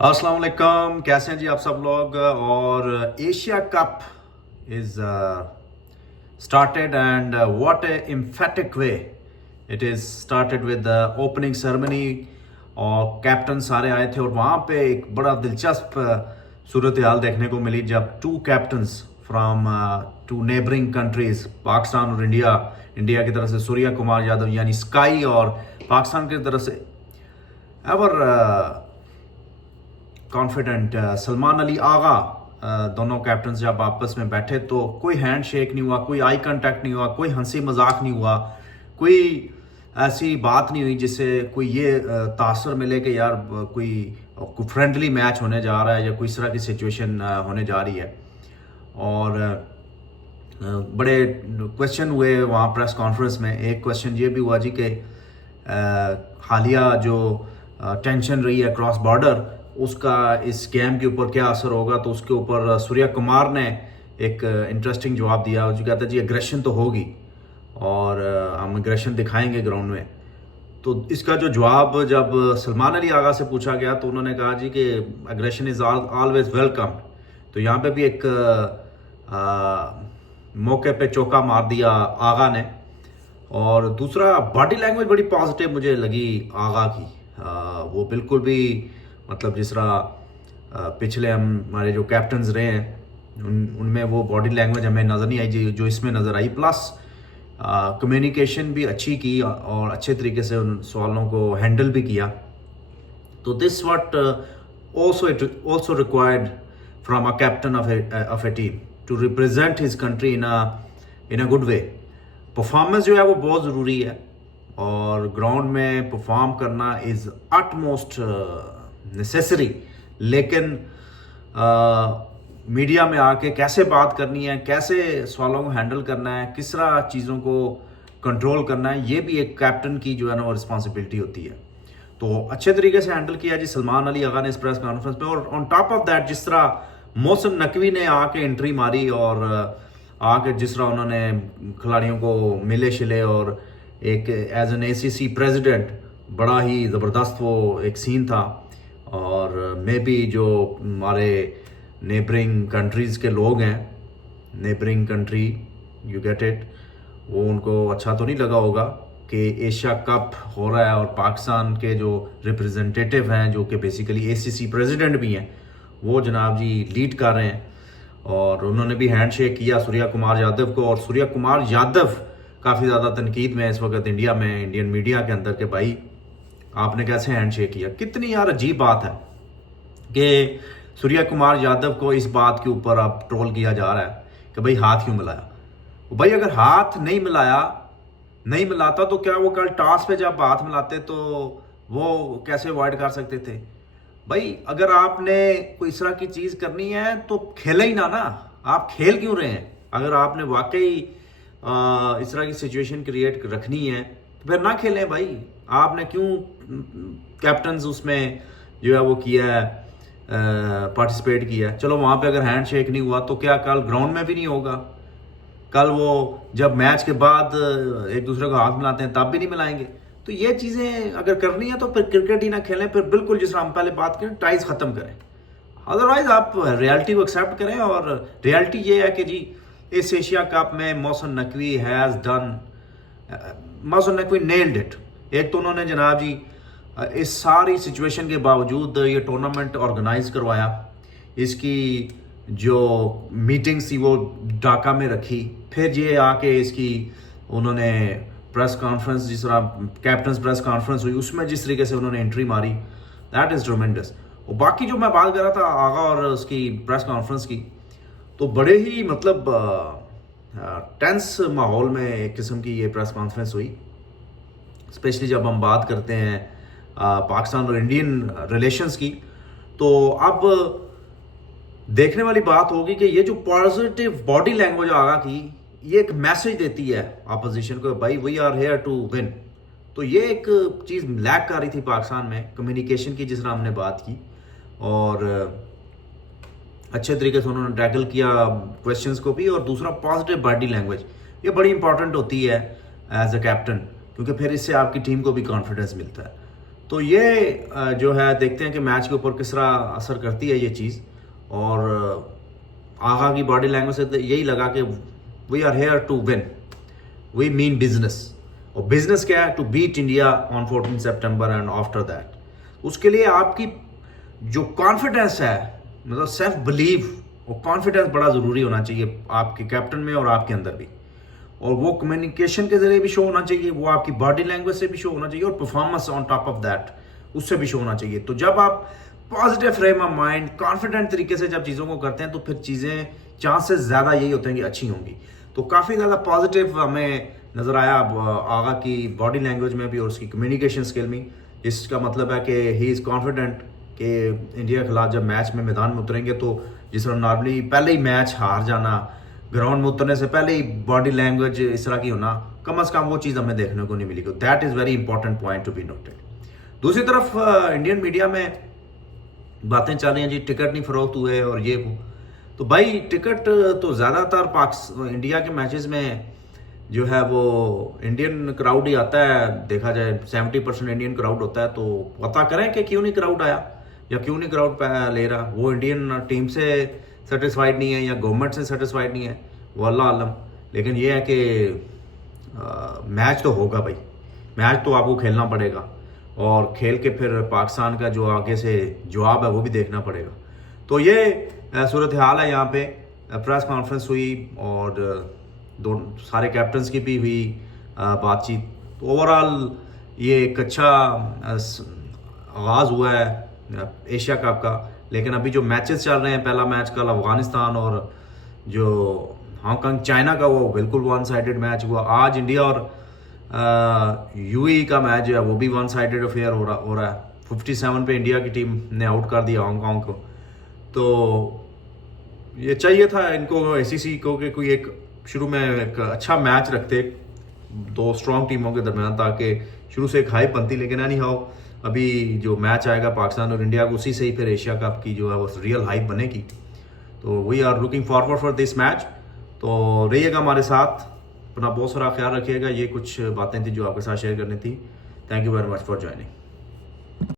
अस्सलाम वालेकुम, कैसे हैं जी आप सब लोग। और Asia cup is started and what A emphatic way it is started with the opening ceremony. और कैप्टन सारे आए थे और वहाँ पे एक बड़ा दिलचस्प सूरत हाल देखने को मिली जब two captains from two neighbouring countries Pakistan और इंडिया की तरफ से सूर्या कुमार यादव यानी स्काई और पाकिस्तान की तरफ से एवर कॉन्फिडेंट सलमान अली आगा, दोनों कैप्टन जब आपस में बैठे तो कोई हैंड शेक नहीं हुआ, कोई आई कांटेक्ट नहीं हुआ, कोई हंसी मजाक नहीं हुआ, कोई ऐसी बात नहीं हुई जिससे कोई ये तासर मिले कि यार कोई फ्रेंडली मैच होने जा रहा है या कोई इस तरह की सिचुएशन होने जा रही है। और बड़े क्वेश्चन हुए वहाँ प्रेस कॉन्फ्रेंस में। एक क्वेश्चन ये भी हुआ जी कि हालिया जो टेंशन रही है क्रॉस बॉर्डर उसका इस गेम के ऊपर क्या असर होगा। तो उसके ऊपर सूर्या कुमार ने एक इंटरेस्टिंग जवाब दिया जो कहता है जी एग्रेशन तो होगी और हम एग्रेशन दिखाएंगे ग्राउंड में। तो इसका जो जवाब जब सलमान अली आगा से पूछा गया तो उन्होंने कहा जी कि एग्रेशन इज़ ऑलवेज वेलकम। तो यहाँ पे भी एक मौके पे चौका मार दिया आगा ने। और दूसरा बॉडी लैंग्वेज बड़ी पॉजिटिव मुझे लगी आगा की। वो बिल्कुल भी मतलब जिस तरह पिछले हमारे जो कैप्टन्स रहे हैं उनमें वो बॉडी लैंग्वेज हमें नज़र नहीं आई जो इसमें नज़र आई। प्लस कम्युनिकेशन भी अच्छी की और अच्छे तरीके से उन सवालों को हैंडल भी किया। तो this what also required from a captain of a team to represent his country in a good way। Performance जो है वो बहुत ज़रूरी है और ग्राउंड में परफॉर्म करना इज़ अटमोस्ट नेसेसरी। लेकिन मीडिया में आके कैसे बात करनी है, कैसे सवालों को हैंडल करना है, किस तरह चीज़ों को कंट्रोल करना है, ये भी एक कैप्टन की जो है ना वो रिस्पॉन्सिबिलिटी होती है। तो अच्छे तरीके से हैंडल किया जी सलमान अली आगा ने इस प्रेस कॉन्फ्रेंस में। और ऑन टॉप ऑफ दैट जिस तरह मोहसिन नकवी ने आके एंट्री मारी और आके जिस तरह उन्होंने खिलाड़ियों को मिले शिले और एक एज एन ACC प्रेसिडेंट बड़ा ही ज़बरदस्त वो एक सीन था। और मे बी जो हमारे नेबरिंग कंट्रीज़ के लोग हैं, neighbouring country you get it, वो उनको अच्छा तो नहीं लगा होगा कि एशिया कप हो रहा है और पाकिस्तान के जो रिप्रेजेंटेटिव हैं जो कि बेसिकली ACC प्रेसिडेंट भी हैं वो जनाब जी लीड कर रहे हैं। और उन्होंने भी हैंड शेक किया सूर्या कुमार यादव को। और सूर्या कुमार यादव काफ़ी ज़्यादा तनकीद में इस वक्त इंडिया में, इंडियन मीडिया के अंदर, कि भाई आपने कैसे हैंड शेक किया। कितनी यार अजीब बात है कि सूर्या कुमार यादव को इस बात के ऊपर अब ट्रोल किया जा रहा है कि भाई हाथ क्यों मिलाया। भाई अगर हाथ नहीं मिलाता तो क्या वो कल टॉस पे जब हाथ मिलाते तो वो कैसे अवॉइड कर सकते थे। भाई अगर आपने कोई इस तरह की चीज़ करनी है तो खेले ही ना, आप खेल क्यों रहे हैं। अगर आपने वाकई इस तरह की सिचुएशन क्रिएट रखनी है तो फिर ना खेलें भाई। आपने क्यों कैप्टन्स उसमें जो है वो किया है, पार्टिसिपेट किया है। चलो वहाँ पे अगर हैंड शेक नहीं हुआ तो क्या कल ग्राउंड में भी नहीं होगा। कल वो जब मैच के बाद एक दूसरे को हाथ मिलाते हैं तब भी नहीं मिलाएंगे। तो ये चीज़ें अगर करनी है तो फिर क्रिकेट ही ना खेलें, फिर बिल्कुल जिस हम पहले बात करें टाइज ख़त्म करें। अदरवाइज आप रियलिटी को एक्सेप्ट करें। और रियलिटी ये है कि जी इस एशिया कप में Mohsin Naqvi has done, Mohsin Naqvi nailed it. एक तो उन्होंने जनाब जी इस सारी सिचुएशन के बावजूद ये टूर्नामेंट ऑर्गेनाइज करवाया, इसकी जो मीटिंग्स थी वो ढाका में रखी, फिर ये आके इसकी उन्होंने प्रेस कॉन्फ्रेंस जिस तरह कैप्टन्स प्रेस कॉन्फ्रेंस हुई उसमें जिस तरीके से उन्होंने एंट्री मारी, दैट इज़ ट्रेमेंडस। और बाकी जो मैं बात कर रहा था आगा और उसकी प्रेस कॉन्फ्रेंस की, तो बड़े ही मतलब टेंस माहौल में एक किस्म की ये प्रेस कॉन्फ्रेंस हुई। स्पेशली जब हम बात करते हैं पाकिस्तान और इंडियन रिलेशंस की, तो अब देखने वाली बात होगी कि ये जो पॉजिटिव बॉडी लैंग्वेज आगा की ये एक मैसेज देती है अपोजिशन को, भाई we are here to win. तो ये एक चीज़ लैक कर रही थी पाकिस्तान में कम्युनिकेशन की, जिस तरह हमने बात की। और अच्छे तरीके से उन्होंने टैकल किया क्वेश्चंस को भी। और दूसरा पॉजिटिव बॉडी लैंग्वेज, ये बड़ी इंपॉर्टेंट होती है एज अ कैप्टन, क्योंकि फिर इससे आपकी टीम को भी कॉन्फिडेंस मिलता है। तो ये जो है देखते हैं कि मैच के ऊपर किस तरह असर करती है ये चीज़। और आगा की बॉडी लैंग्वेज से तो यही लगा कि we are here to win, we mean business. और बिजनेस क्या है? टू बीट इंडिया ऑन 14 सितंबर एंड आफ्टर दैट। उसके लिए आपकी जो कॉन्फिडेंस है, मतलब सेल्फ बिलीव और कॉन्फिडेंस बड़ा ज़रूरी होना चाहिए आपके कैप्टन में और आपके अंदर भी। और वो कम्युनिकेशन के जरिए भी शो होना चाहिए, वो आपकी बॉडी लैंग्वेज से भी शो होना चाहिए, और performance on top of that उससे भी शो होना चाहिए। तो जब आप positive frame of mind, confident तरीके से जब चीज़ों को करते हैं तो फिर चीज़ें चांसेस ज़्यादा यही होते हैं कि अच्छी होंगी। तो काफ़ी ज़्यादा पॉजिटिव हमें नज़र आया आगा की बॉडी लैंग्वेज में भी और उसकी कम्युनिकेशन स्किल में, जिसका मतलब है कि ही इज़ कॉन्फिडेंट कि इंडिया के खिलाफ जब मैच में मैदान में उतरेंगे तो जिस तरह नॉर्मली पहले ही मैच हार जाना, ग्राउंड में उतरने से पहले ही बॉडी लैंग्वेज इस तरह की होना, कम से कम वो चीज़ हमें देखने को नहीं मिली। That is very important point to be noted. दूसरी तरफ इंडियन मीडिया में बातें चल रही हैं जी टिकट नहीं फरोख्त हुए और ये वो। तो भाई टिकट तो ज़्यादातर इंडिया के मैचेस में जो है वो इंडियन क्राउड ही आता है। देखा जाए 70% इंडियन क्राउड होता है। तो पता करें कि क्यों नहीं क्राउड आया या क्यों नहीं क्राउड ले रहा। वो इंडियन टीम से सेटिस्फाइड नहीं है या गवर्नमेंट से सेटिस्फाइड नहीं है, वो अल्लाह आलम। लेकिन ये है कि मैच तो होगा भाई, मैच तो आपको खेलना पड़ेगा और खेल के फिर पाकिस्तान का जो आगे से जवाब है वो भी देखना पड़ेगा। तो ये सूरत हाल है। यहाँ पे प्रेस कॉन्फ्रेंस हुई और दो सारे कैप्टन्स की भी हुई बातचीत। तो ओवरऑल ये एक अच्छा आगाज़ हुआ है एशिया कप का। लेकिन अभी जो मैचेस चल रहे हैं, पहला मैच कल अफगानिस्तान और जो हांगकांग चाइना का, वो बिल्कुल वन साइडेड मैच हुआ। आज इंडिया और यूएई का मैच जो है वो भी वन साइडेड अफेयर हो रहा है। 57 पे इंडिया की टीम ने आउट कर दिया हांगकांग को। तो ये चाहिए था इनको, एसीसी को, कि कोई एक शुरू में एक अच्छा मैच रखते दो स्ट्रॉन्ग टीमों के दरमियान, ताकि शुरू से एक हाइप बनती। लेकिन एनी हाउ अभी जो मैच आएगा पाकिस्तान और इंडिया को, उसी से ही फिर एशिया कप की जो है वो रियल हाइप बनेगी। तो we are looking forward for this match. तो रहिएगा हमारे साथ, अपना बहुत सारा ख्याल रखिएगा। ये कुछ बातें थी जो आपके साथ शेयर करनी थी। Thank you very much for joining.